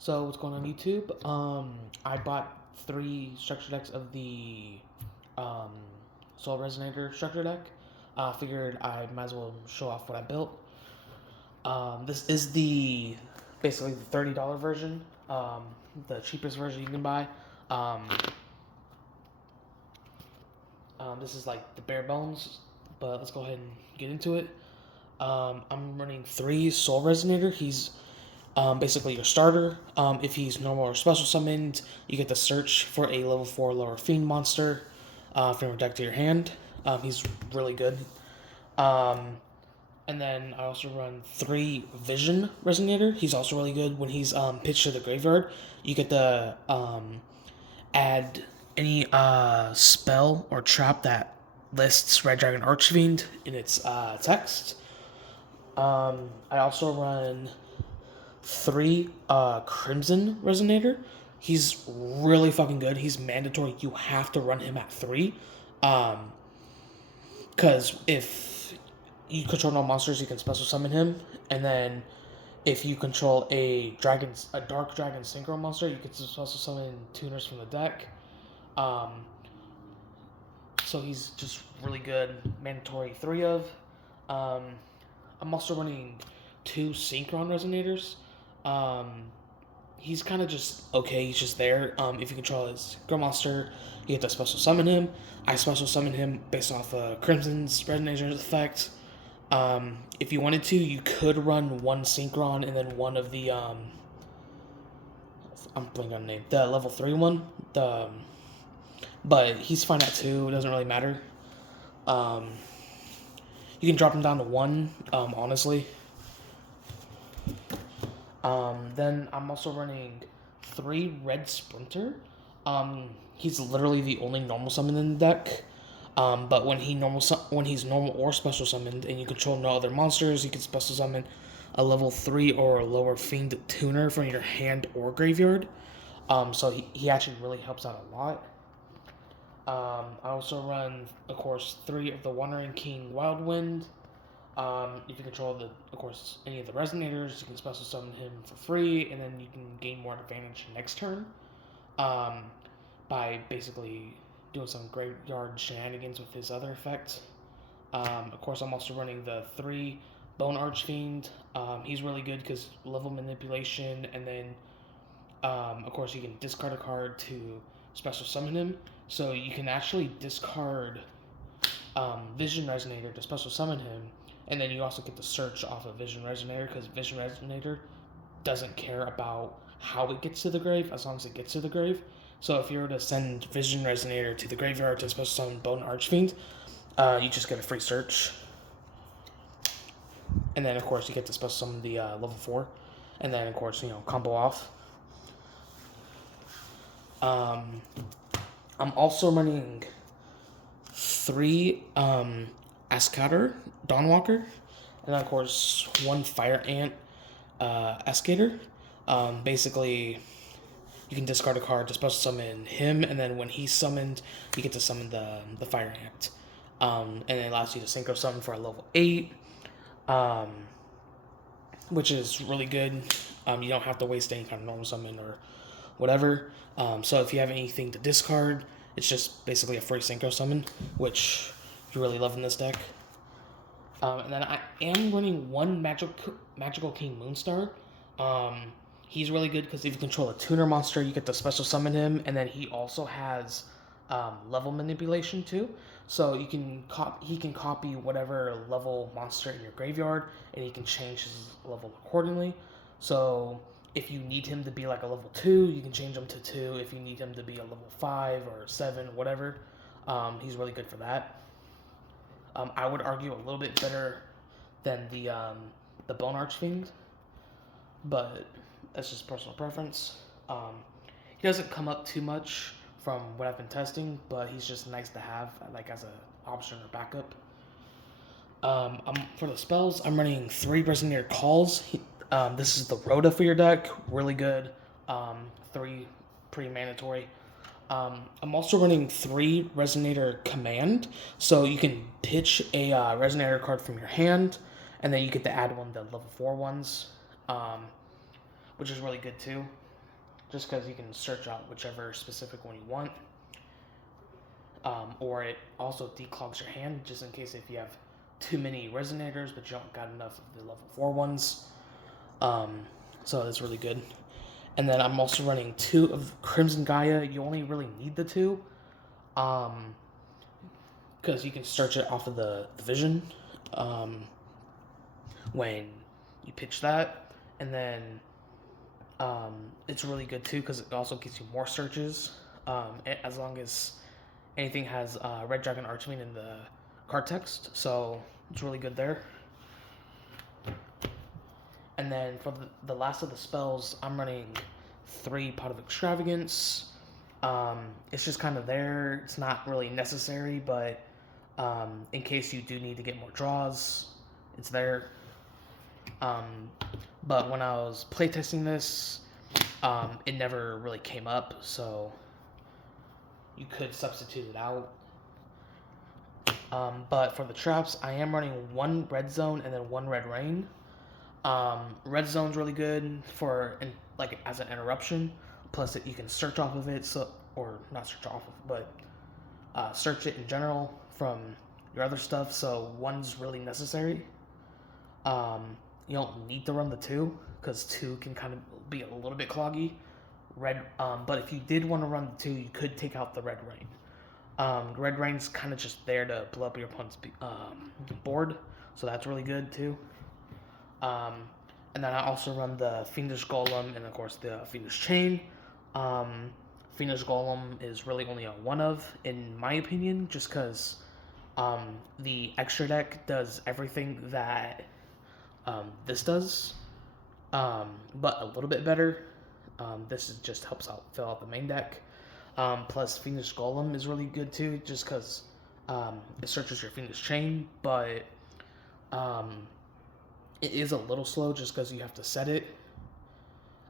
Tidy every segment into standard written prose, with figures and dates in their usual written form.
So what's going on YouTube? I bought 3 structure decks of the um, Soul Resonator structure deck. Figured I might as well show off what I built. This is the basically the $30 version, the cheapest version you can buy. Um, this is like the bare bones, but let's go ahead and get into it. I'm running 3 Soul Resonator. He's basically your starter. If he's normal or special summoned, you get to search for a level 4 lower fiend monster from your deck to your hand. He's really good. And then I also run 3 Vision Resonator. He's also really good. When he's pitched to the graveyard, you get to add any spell or trap that lists Red Dragon Archfiend in its text. I also run 3 Crimson Resonator. He's really fucking good. He's mandatory. You have to run him at 3. Because if you control no monsters, you can special summon him. And then if you control a dark dragon synchro monster, you can special summon tuners from the deck. So he's just really good. Mandatory 3 of. I'm also running 2 Synchron Resonators. He's kind of just okay. He's just there. If you control his Girl Monster, you get to special summon him. I special summon him based off Crimson's Resonator's effect. If you wanted to, you could run 1 Synchron and then 1 of the I'm blanking on the name. The level 3 one. But he's fine at 2. It doesn't really matter. You can drop him down to 1. Honestly. Then I'm also running 3 Red Sprinter. He's literally the only normal summon in the deck. But when he's normal or special summoned, and you control no other monsters, you can special summon a level 3 or lower fiend tuner from your hand or graveyard. So he actually really helps out a lot. I also run, of course, 3 of the Wandering King Wildwind. If you control any of the resonators, you can special summon him for free, and then you can gain more advantage next turn by basically doing some graveyard shenanigans with his other effects. Of course, I'm also running the 3 Bone Archfiend. He's really good because level manipulation, and then of course you can discard a card to special summon him. So you can actually discard Vision Resonator to special summon him. And then you also get to search off of Vision Resonator, because Vision Resonator doesn't care about how it gets to the grave as long as it gets to the grave. So if you were to send Vision Resonator to the graveyard to special summon Bone Archfiend, you just get a free search. And then of course you get to special summon the level 4. And then of course, combo off. I'm also running 3 Ascator, Dawnwalker, and then of course 1 Fire Ant Escator. Basically, you can discard a card to special summon him, and then when he's summoned, you get to summon the Fire Ant. And it allows you to synchro summon for a level 8, which is really good. You don't have to waste any kind of normal summon or whatever. So if you have anything to discard, it's just basically a free synchro summon, which you really love in this deck. And then I am running 1 Magical King Moonstar. He's really good because if you control a tuner monster, you get to special summon him, and then he also has level manipulation too. So he can copy whatever level monster in your graveyard, and he can change his level accordingly. So if you need him to be like a level 2, you can change him to 2. If you need him to be a level 5 or 7, whatever, he's really good for that. I would argue a little bit better than the Bone Archfiend, but that's just personal preference. He doesn't come up too much from what I've been testing, but he's just nice to have, like, as an option or backup. For the spells, I'm running 3 Resonator Calls. This is the Rhoda for your deck, really good. 3 pretty mandatory. I'm also running 3 Resonator Command, so you can pitch a Resonator card from your hand, and then you get to add one of the level 4 ones, which is really good too. just because you can search out whichever specific one you want. Or it also declogs your hand, just in case if you have too many resonators, but you don't got enough of the level 4 ones. So that's really good. And then I'm also running 2 of Crimson Gaia. You only really need the 2, because you can search it off of the vision when you pitch that. And then it's really good too because it also gives you more searches, as long as anything has Red Dragon Archfiend in the card text. So it's really good there. And then for the last of the spells, I'm running 3 Pot of Extravagance. It's just kind of there. It's not really necessary, but in case you do need to get more draws, it's there. But when I was playtesting this, it never really came up, so you could substitute it out. But for the traps, I am running 1 Red Zone and then 1 Red Rain. Red Zone's really good for as an interruption. Plus, you can search off of it, or not search off of, but search it in general from your other stuff. So 1's really necessary. You don't need to run the 2 because 2 can kind of be a little bit cloggy. But if you did want to run the 2, you could take out the Red Rain. Red Rain's kind of just there to blow up your opponent's board, so that's really good too. And then I also run the Fiendish Golem and of course the Fiendish Chain. Fiendish Golem is really only a 1 of, in my opinion, just because the extra deck does everything that this does, but a little bit better. This just helps out fill out the main deck. Plus Fiendish Golem is really good too, just because it searches your Fiendish Chain, but it is a little slow just because you have to set it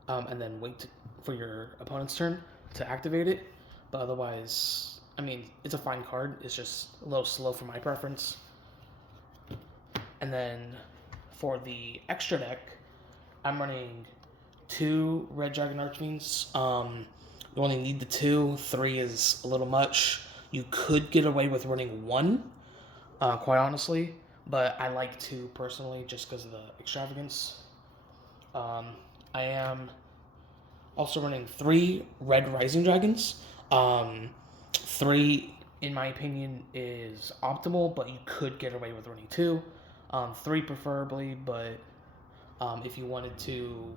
and then wait for your opponent's turn to activate it. But otherwise, I mean, it's a fine card. It's just a little slow for my preference. And then for the extra deck, I'm running 2 Red Dragon Archfiends. You only need the 2. 3 is a little much. You could get away with running 1, quite honestly, but I like 2 personally just because of the extravagance. I am also running 3 Red Rising Dragons. 3, in my opinion, is optimal, but you could get away with running 2. 3 preferably, but if you wanted to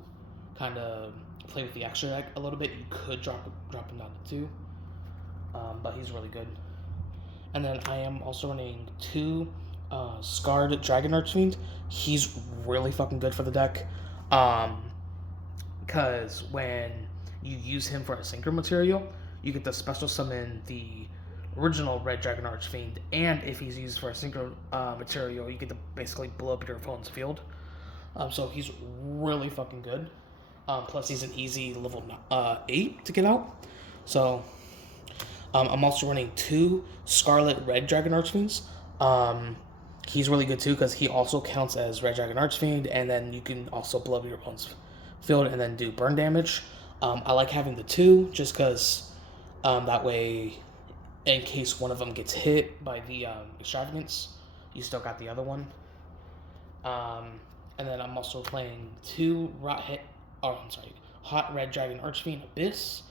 kind of play with the extra deck a little bit, you could drop him down to 2. But he's really good. And then I am also running 2 Scarred Dragon Archfiend. He's really fucking good for the deck. Because when you use him for a synchro material, you get to special summon the original Red Dragon Archfiend, and if he's used for a synchro material, you get to basically blow up your opponent's field. So he's really fucking good. Plus he's an easy level 8 to get out. So I'm also running 2 Scarlet Red Dragon Archfiends. He's really good too because he also counts as Red Dragon Archfiend, and then you can also blow up your opponent's field and then do burn damage. I like having the 2 just because that way, in case one of them gets hit by the extravagance, you still got the other one. And then I'm also playing 2 Hot Red Dragon Archfiend Abyss.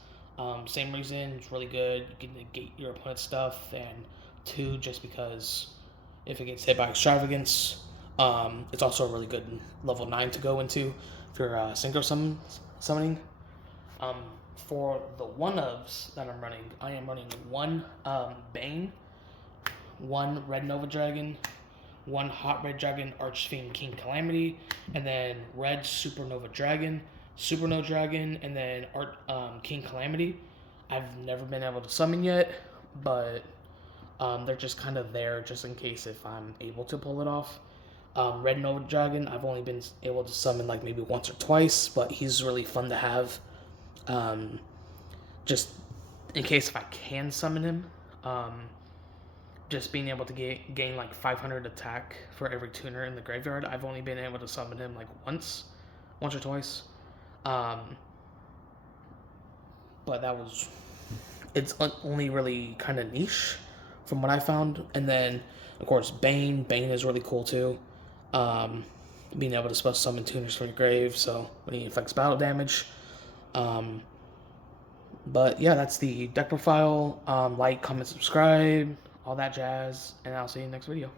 Same reason, it's really good. You can negate your opponent's stuff, and 2 just because if it gets hit by extravagance, it's also a really good level 9 to go into if you're synchro summoning. For the 1-ofs that I'm running, I am running 1 Bane, 1 Red Nova Dragon, 1 Hot Red Dragon Archfiend King Calamity, and then Red Supernova Dragon, and then King Calamity. I've never been able to summon yet, but they're just kind of there just in case if I'm able to pull it off. Red Nova Dragon, I've only been able to summon like maybe once or twice, but he's really fun to have. Just in case if I can summon him, just being able to gain like 500 attack for every tuner in the graveyard. I've only been able to summon him like once or twice. but it's only really kind of niche from what I found. And then, of course, Bane is really cool too. Um, Being able to special summon tuners from your grave, so when he inflicts battle damage. Um, but yeah, that's the deck profile. Like, comment, subscribe, all that jazz, and I'll see you in the next video.